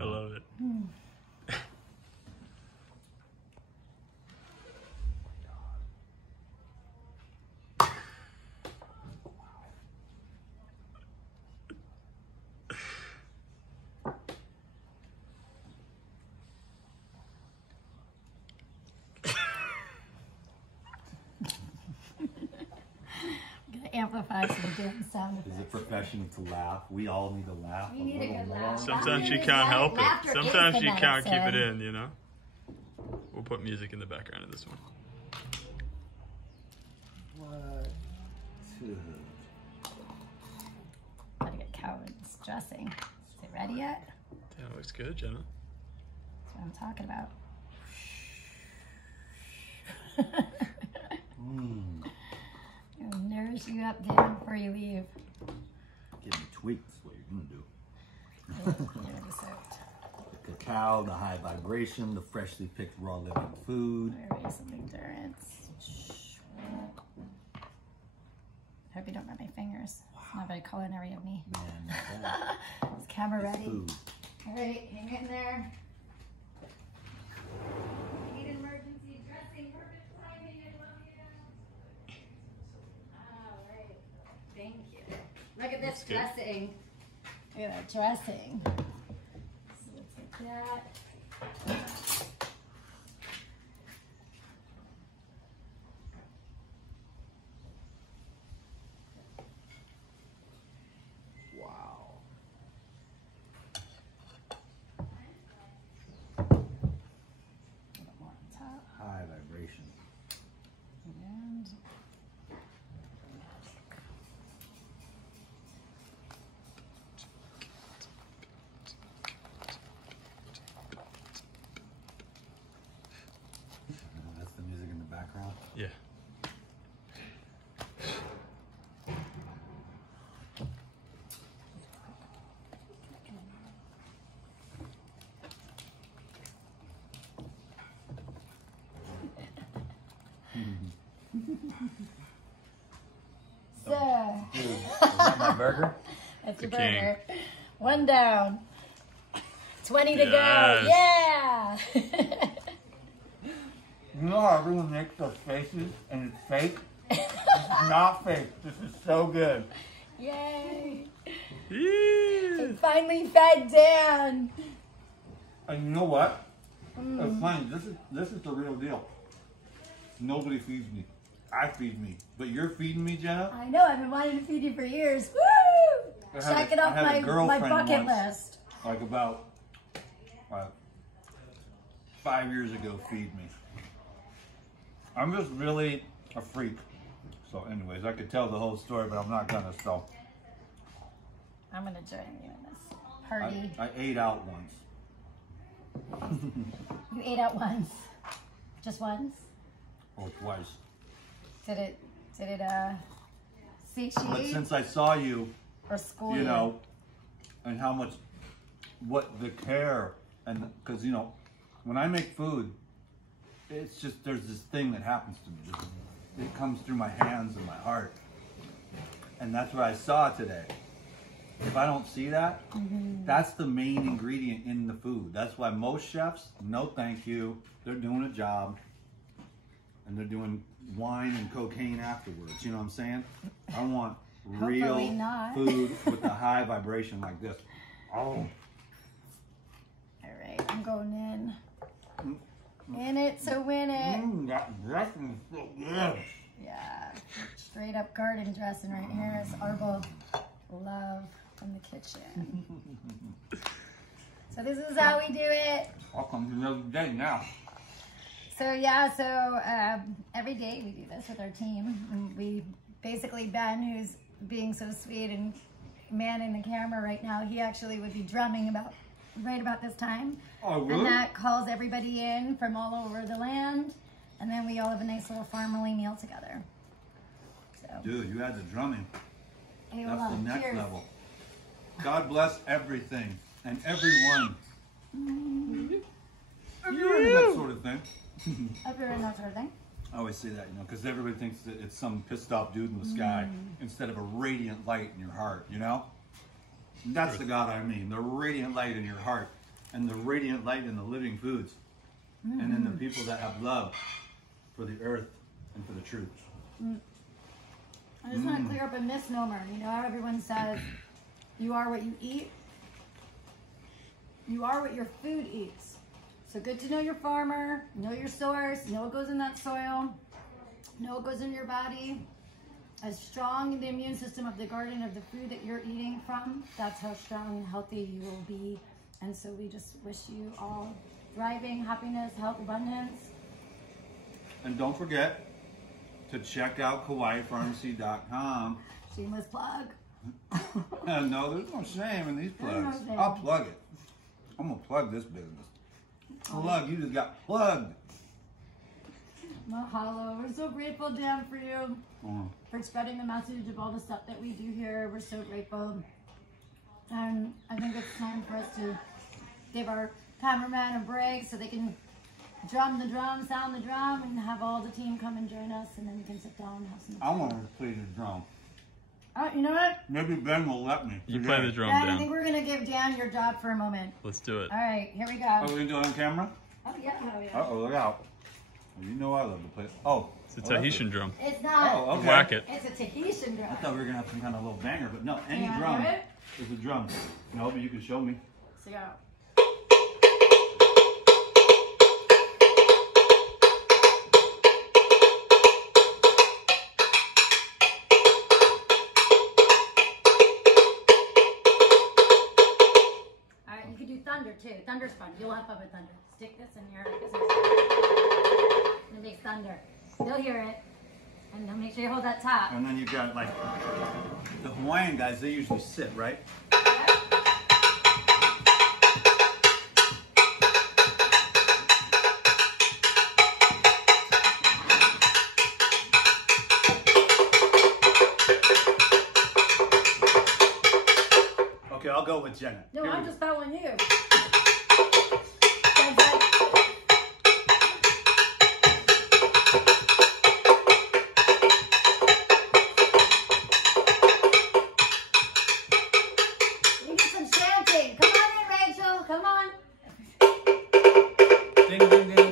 I love it. Amplify some damn sound effects. Is it professional to laugh? We all need to laugh. We need a good laugh. Sometimes you can't help it. Sometimes you can't keep it in, you know? We'll put music in the background of this one. 1, 2. Gotta get Calvin's dressing. Is it ready yet? Yeah, it looks good, Jenna. That's what I'm talking about. It'll nourish you up, Dan, before you leave. Give me tweaks, what you're gonna do. You're gonna be soaked. The cacao, the high vibration, the freshly picked raw living food. Very some endurance. Hope you don't rub my fingers. It's not very culinary of me. Man, Is camera ready? food. All right, hang in there. Need an emergency dressing. Perfect timing. I love you. All right. Thank you. Look at this dressing. Look at that dressing. So let's take that. Wow. A little more on top. High vibration. And That's the music in the background. Yeah. so, Is that my burger? that's your The king. burger. One down. 20 to Yes. go. Yeah. You know how everyone makes those faces and it's fake? This is not fake. This is so good. Yay. Yeah. It finally fed Dan. And you know what? It's funny. This is the real deal. Nobody feeds me. I feed me. But you're feeding me, Jenna? I know, I've been wanting to feed you for years. Woo! Check it off I had a my girlfriend bucket once, list. Like about 5 years ago, feed me. I'm just really a freak. So anyways, I could tell the whole story, but I'm not gonna, so. I'm gonna join you in this party. I ate out once. You ate out once. Just once? Or twice. Did it satiate But since I saw you, or school you know, and how much, what the care, and because, you know, when I make food, it's just, there's this thing that happens to me. It comes through my hands and my heart. And that's what I saw today. If I don't see that, that's the main ingredient in the food. That's why most chefs, no thank you, they're doing a job. And they're doing wine and cocaine afterwards. You know what I'm saying? I want real Hopefully not. food with a high vibration like this. Oh. All right, I'm going in. In it, so win it. That dressing is so good. Yeah, straight up garden dressing right here. It's herbal love from the kitchen. So this is how we do it. I'll come to another day now. So yeah, every day we do this with our team. And we basically, Ben, who's being so sweet and manning the camera right now, he actually would be drumming right about this time. Oh, really? And that calls everybody in from all over the land. And then we all have a nice little family meal together. So, Dude, you had the drumming. hey, That's hold the on. next Cheers. level. God bless everything and everyone. You're into that sort of thing. Everyone knows her thing. I always say that, you know, because everybody thinks that it's some pissed off dude in the sky instead of a radiant light in your heart, you know? That's the God I mean, the radiant light in your heart. and the radiant light in the living foods, and in the people that have love for the earth and for the truth. I just want to clear up a misnomer. You know how everyone says, you are what you eat? You are what your food eats. So good to know your farmer, know your source, know what goes in that soil, know what goes in your body. As strong the immune system of the garden of the food that you're eating from, that's how strong and healthy you will be. And so we just wish you all thriving, happiness, health, abundance. And don't forget to check out KawaiiPharmacy.com. Shameless plug. No, there's no shame in these plugs. I'll plug it. I'm going to plug this business. Plug, you just got plugged. Mahalo. We're so grateful, Dan, for you. For spreading the message of all the stuff that we do here. We're so grateful. And I think it's time for us to give our cameraman a break so they can drum the drum, sound the drum, and have all the team come and join us, and then we can sit down and have some I want to play the drum. You know what? Maybe Ben will let me. You play the drum, Dan, Dan. I think we're going to give Dan your job for a moment. Let's do it. All right, here we go. Are we going to do it on camera? Oh, yeah. Oh, yeah. Uh-oh, look out. You know I love to play. Oh. It's a Tahitian drum. It's not. Oh, okay. Whack it. It's a Tahitian drum. I thought we were going to have some kind of little banger, but no, any Yeah, drum right? is a drum. No, but you can show me. So, yeah. Thunder too. Thunder's fun. You'll have fun with thunder. Stick this in here. And it makes thunder. They'll hear it. And then make sure you hold that top. And then you've got like the Hawaiian guys, they usually sit, right? Okay, I'll go with Jenna. No, I'm just following you. We need some chanting. Come on in, Rachel. Come on. Ding, ding, ding.